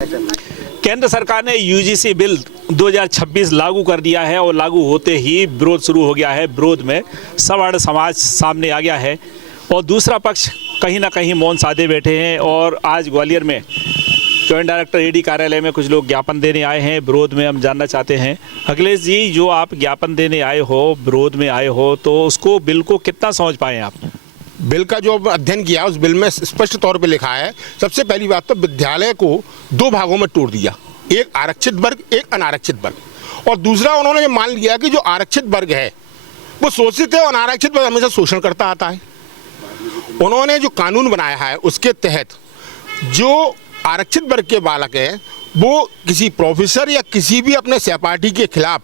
केंद्र सरकार ने यूजीसी बिल 2026 लागू कर दिया है और लागू होते ही विरोध शुरू हो गया है। विरोध में सवर्ण समाज सामने आ गया है और दूसरा पक्ष कहीं ना कहीं मौन साधे बैठे हैं। और आज ग्वालियर में जॉइंट डायरेक्टर ईडी कार्यालय में कुछ लोग ज्ञापन देने आए हैं। विरोध में हम जानना चाहते हैं, अखिलेश जी, जो आप ज्ञापन देने आए हो, विरोध में आए हो, तो उसको बिल को कितना समझ पाए आप? बिल का जो अध्ययन किया उस बिल में स्पष्ट तौर पे लिखा है, सबसे पहली बात तो विद्यालय को दो भागों में तोड़ दिया, एक आरक्षित वर्ग, एक अनारक्षित वर्ग। और दूसरा उन्होंने ये मान लिया कि जो आरक्षित वर्ग है वो शोषित है और अनारक्षित वर्ग हमेशा शोषण करता आता है। उन्होंने जो कानून बनाया है उसके तहत जो आरक्षित वर्ग के बालक हैं वो किसी प्रोफेसर या किसी भी अपने सहपाठी के खिलाफ,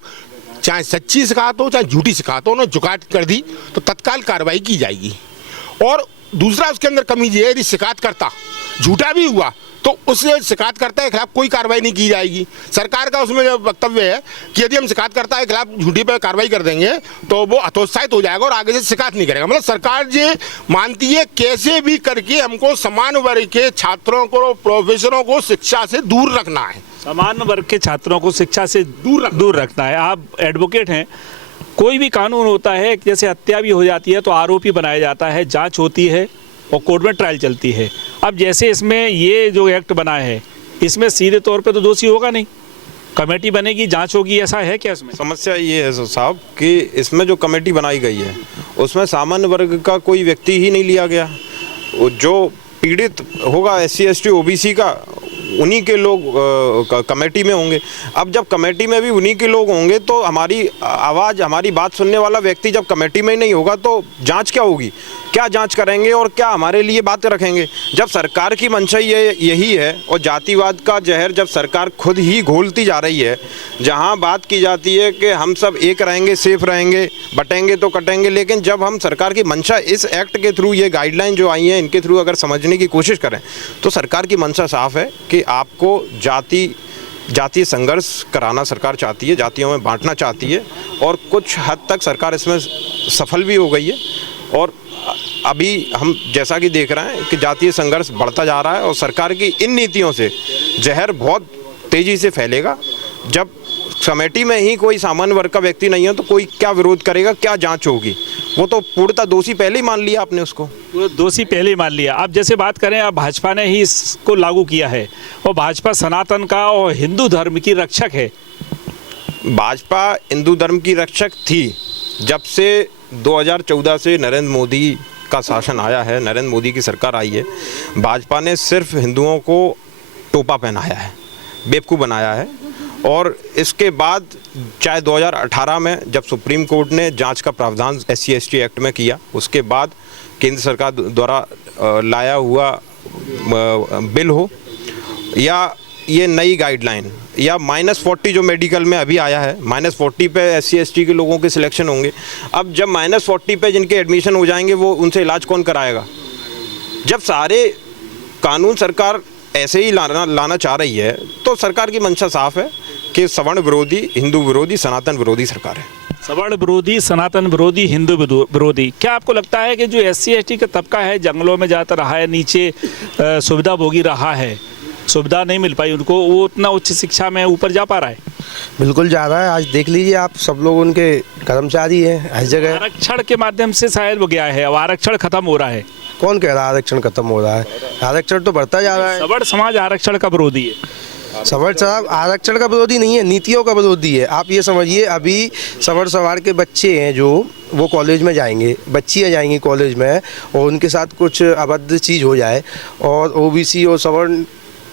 चाहे सच्ची शिकायत हो चाहे झूठी शिकायत हो, उन्होंने जुगाड़ कर दी तो तत्काल कार्रवाई की जाएगी। और दूसरा उसके अंदर कमी ये है, यदि शिकायतकर्ता झूठा भी हुआ तो उस शिकायतकर्ता के खिलाफ कोई कार्रवाई नहीं की जाएगी। सरकार का उसमें जो वक्तव्य है कि यदि हम शिकायतकर्ता के खिलाफ झूठी पर कार्रवाई कर देंगे तो वो हतोत्साहित हो जाएगा और आगे से शिकायत नहीं करेगा। मतलब सरकार ये मानती है कैसे भी करके हमको समान वर्ग के छात्रों को, प्रोफेसरों को शिक्षा से दूर रखना है। समान वर्ग के छात्रों को शिक्षा से दूर रखना है। आप एडवोकेट हैं, कोई भी कानून होता है, जैसे हत्या भी हो जाती है तो आरोपी बनाया जाता है, जांच होती है और कोर्ट में ट्रायल चलती है। अब जैसे इसमें ये जो एक्ट बना है इसमें सीधे तौर पे तो दोषी होगा नहीं, कमेटी बनेगी, जांच होगी, ऐसा है क्या इसमें? समस्या ये है साहब कि इसमें जो कमेटी बनाई गई है उसमें सामान्य वर्ग का कोई व्यक्ति ही नहीं लिया गया। जो पीड़ित होगा SC ST OBC का, उन्हीं के लोग कमेटी में होंगे। अब जब कमेटी में भी उन्हीं के लोग होंगे तो हमारी आवाज़, हमारी बात सुनने वाला व्यक्ति जब कमेटी में ही नहीं होगा तो जांच क्या होगी? क्या जांच करेंगे और क्या हमारे लिए बात रखेंगे? जब सरकार की मंशा यही है और जातिवाद का जहर जब सरकार खुद ही घोलती जा रही है, जहां बात की जाती है कि हम सब एक रहेंगे, सेफ रहेंगे, बटेंगे तो कटेंगे, लेकिन जब हम सरकार की मंशा इस एक्ट के थ्रू, ये गाइडलाइन जो आई हैं इनके थ्रू अगर समझने की कोशिश करें तो सरकार की मंशा साफ है कि आपको जातीय संघर्ष कराना सरकार चाहती है, जातियों में बांटना चाहती है और कुछ हद तक सरकार इसमें सफल भी हो गई है। और अभी हम जैसा कि देख रहे हैं कि जातीय संघर्ष बढ़ता जा रहा है और सरकार की इन नीतियों से जहर बहुत तेज़ी से फैलेगा। जब कमेटी में ही कोई सामान्य वर्ग का व्यक्ति नहीं है तो कोई क्या विरोध करेगा, क्या जांच होगी? वो तो पूर्णतः दोषी पहले ही मान लिया आपने उसको, वो दोषी पहले ही मान लिया। अब जैसे बात करें, अब भाजपा ने ही इसको लागू किया है और भाजपा सनातन का और हिंदू धर्म की रक्षक है। भाजपा हिंदू धर्म की रक्षक थी जब से 2014 से नरेंद्र मोदी का शासन आया है, नरेंद्र मोदी की सरकार आई है। भाजपा ने सिर्फ हिंदुओं को टोपा पहनाया है, बेवकूफ़ बनाया है। और इसके बाद चाहे 2018 में जब सुप्रीम कोर्ट ने जांच का प्रावधान SC ST एक्ट में किया, उसके बाद केंद्र सरकार द्वारा लाया हुआ बिल हो या ये नई गाइडलाइन या -40 जो मेडिकल में अभी आया है, -40 पे SC ST के लोगों के सिलेक्शन होंगे। अब जब -40 पे जिनके एडमिशन हो जाएंगे वो उनसे इलाज कौन कराएगा? जब सारे कानून सरकार ऐसे ही लाना चाह रही है तो सरकार की मंशा साफ है कि सवर्ण विरोधी, हिंदू विरोधी, सनातन विरोधी सरकार है। सवर्ण विरोधी, सनातन विरोधी, हिंदू विरोधी। क्या आपको लगता है कि जो SC ST का तबका है, जंगलों में जाता रहा है, नीचे सुविधा भोगी रहा है, सुविधा नहीं मिल पाई उनको, वो उतना उच्च शिक्षा में ऊपर जा पा रहा है? बिल्कुल जा रहा है। आज देख लीजिए आप, सब लोग उनके कर्मचारी हैं हर जगह। आरक्षण के माध्यम से शायद वो गया है, अब आरक्षण खत्म हो रहा है। कौन कह रहा है आरक्षण खत्म हो रहा है? आरक्षण तो बढ़ता जा रहा है। सवर्ण समाज आरक्षण का विरोधी है। सवर्ण समाज आरक्षण का विरोधी नहीं है, नीतियों का विरोधी है। आप ये समझिए, अभी सवर्ण समाज के बच्चे हैं जो वो कॉलेज में जाएंगे, बच्चियाँ जाएंगी कॉलेज में और उनके साथ कुछ अभद्र चीज़ हो जाए और OBC और सवर्ण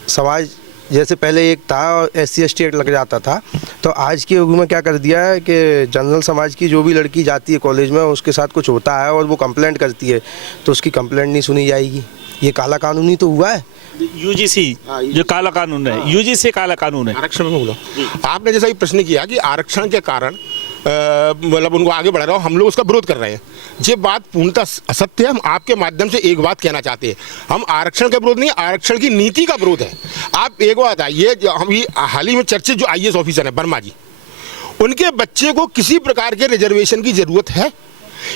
समाज जैसे पहले एक था और SC ST एक्ट लग जाता था, तो आज के युग में क्या कर दिया है कि जनरल समाज की जो भी लड़की जाती है कॉलेज में, उसके साथ कुछ होता है और वो कंप्लेंट करती है तो उसकी कंप्लेंट नहीं सुनी जाएगी। ये काला कानून ही तो हुआ है। UGC जो काला कानून है, UGC काला कानून है। आरक्षण में बोलो, आपने जैसा ही प्रश्न किया कि आरक्षण के कारण मतलब उनको आगे बढ़ा रहा हो, हम लोग उसका विरोध कर रहे हैं, ये बात पूर्णतः असत्य है। हम आपके माध्यम से एक बात कहना चाहते हैं, हम आरक्षण का विरोध नहीं, आरक्षण की नीति का विरोध है। आप एक बात आइए, हम ये हाल ही में चर्चित जो IAS ऑफिसर है वर्मा जी, उनके बच्चे को किसी प्रकार के रिजर्वेशन की जरूरत है?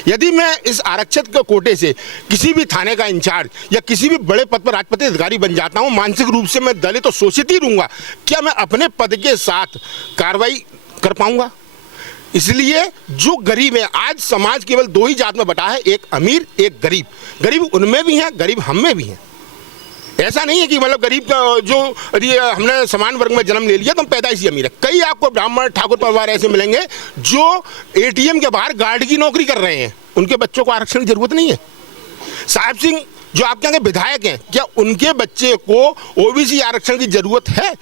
यदि मैं इस आरक्षित के कोटे से किसी भी थाने का इंचार्ज या किसी भी बड़े पद पर राजपत्रित अधिकारी बन जाता हूं, मानसिक रूप से मैं दलित और शोषित ही रहूंगा, क्या मैं अपने पद के साथ कार्रवाई कर पाऊंगा? इसलिए जो गरीब है, आज समाज केवल दो ही जात में बटा है, एक अमीर एक गरीब। गरीब उनमें भी हैं, गरीब हम में भी हैं। ऐसा नहीं है कि मतलब गरीब का जो यदि हमने समान वर्ग में जन्म ले लिया तो हम पैदाइशी अमीर है। कई आपको ब्राह्मण ठाकुर परिवार ऐसे मिलेंगे जो एटीएम के बाहर गार्ड की नौकरी कर रहे हैं, उनके बच्चों को आरक्षण की जरूरत नहीं है। साहब सिंह जो आपके यहाँ के विधायक हैं, क्या उनके बच्चे को ओबीसी आरक्षण की जरूरत है?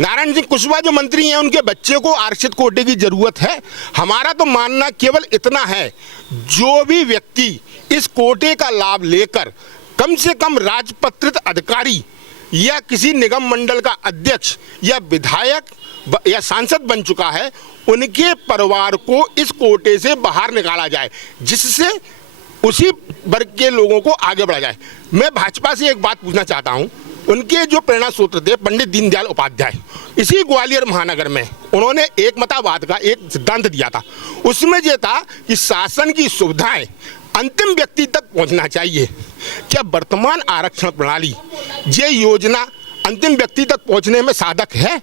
नारायण सिंह कुशवाहा जो मंत्री हैं, उनके बच्चे को आरक्षित कोटे की जरूरत है? हमारा तो मानना केवल इतना है, जो भी व्यक्ति इस कोटे का लाभ लेकर कम से कम राजपत्रित अधिकारी या किसी निगम मंडल का अध्यक्ष या विधायक या सांसद बन चुका है, उनके परिवार को इस कोटे से बाहर निकाला जाए, जिससे उसी वर्ग के लोगों को आगे बढ़ाया जाए। मैं भाजपा से एक बात पूछना चाहता हूं, उनके जो प्रेरणा सूत्र थे पंडित दीनदयाल उपाध्याय, इसी ग्वालियर महानगर में उन्होंने एक मतावाद का एक सिद्धांत दिया था। उसमें यह था कि शासन की सुविधाएं अंतिम व्यक्ति तक पहुंचना चाहिए। क्या वर्तमान आरक्षण प्रणाली, ये योजना अंतिम व्यक्ति तक पहुंचने में साधक है?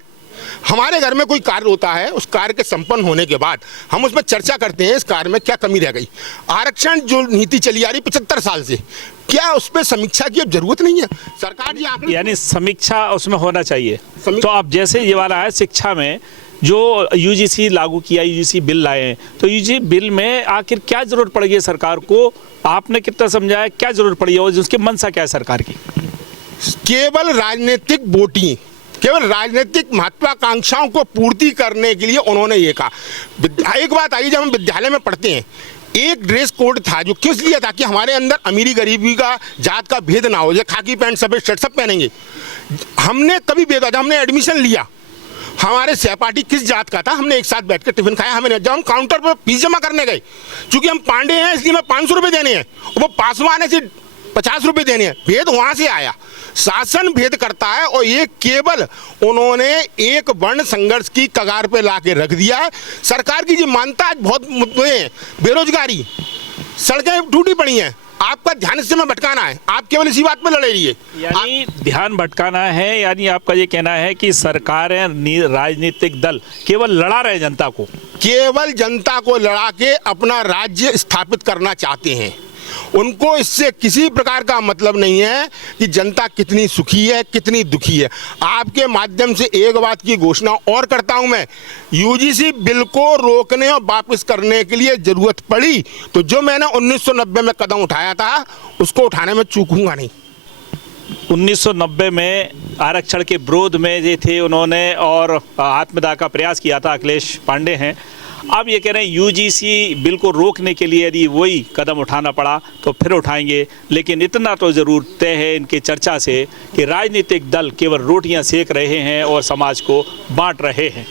हमारे घर में कोई कार्य होता है, उस कार्य के संपन्न होने के बाद हम उसमें चर्चा करते हैं, इस कार्य में क्या कमी रह गई। आरक्षण जो नीति चली आ रही 75 साल से, क्या उस पर समीक्षा की अब जरूरत नहीं है? सरकार जी यानी समीक्षा उसमें होना चाहिए। तो आप जैसे ये वाला है शिक्षा में जो यूजीसी लागू किया, यूजीसी बिल लाए हैं, तो यूजीसी बिल में आखिर क्या जरूरत पड़ गई सरकार को? आपने कितना समझाया, क्या जरूरत पड़ी है और उसकी मंशा क्या है सरकार की? केवल राजनीतिक वोटिंग, केवल राजनीतिक महत्वाकांक्षाओं को पूर्ति करने के लिए उन्होंने ये कहा। एक बात आई, जब हम विद्यालय में पढ़ते हैं, एक ड्रेस कोड था जो किस लिए था कि हमारे अंदर अमीरी गरीबी का जात का भेद ना हो, जो खाकी पैंट सफेद शर्ट सब पहनेंगे। हमने कभी भेदा, जब हमने एडमिशन लिया, हमारे सहपाठी किस जात का था, हमने एक साथ बैठ कर टिफिन खाया। हमें जब हम काउंटर पर फीस जमा करने गए, चूंकि हम पांडे हैं इसलिए हमें 500 रुपये देने हैं, वो पासवान है 50 रुपये देने हैं। भेद वहां से आया, शासन भेद करता है, और ये केवल उन्होंने एक वर्ण संघर्ष की कगार पे ला के रख दिया है। सरकार की जी मानता आज बहुत मुद्दे हैं, बेरोजगारी, सड़कें टूटी पड़ी हैं, आपका ध्यान इससे में भटकाना है, आप केवल इसी बात पे लड़े रहिए। यानी ध्यान भटकाना है, यानी आपका ये कहना है कि सरकारें, राजनीतिक दल केवल लड़ा रहे जनता को, केवल जनता को लड़ा के अपना राज्य स्थापित करना चाहते हैं। उनको इससे किसी प्रकार का मतलब नहीं है कि जनता कितनी सुखी है कितनी दुखी है। आपके माध्यम से एक बात की घोषणा और करता हूं मैं, यूजीसी बिल को रोकने और वापस करने के लिए जरूरत पड़ी तो जो मैंने 1990 में कदम उठाया था उसको उठाने में चूकूंगा नहीं। 1990 में आरक्षण के विरोध में ये थे उन्होंने, और आत्मदाह का प्रयास किया था, अखिलेश पांडे हैं। अब ये कह रहे हैं यूजीसी बिल को रोकने के लिए यदि वही कदम उठाना पड़ा तो फिर उठाएंगे, लेकिन इतना तो ज़रूर तय है इनके चर्चा से कि राजनीतिक दल केवल रोटियां सेक रहे हैं और समाज को बांट रहे हैं।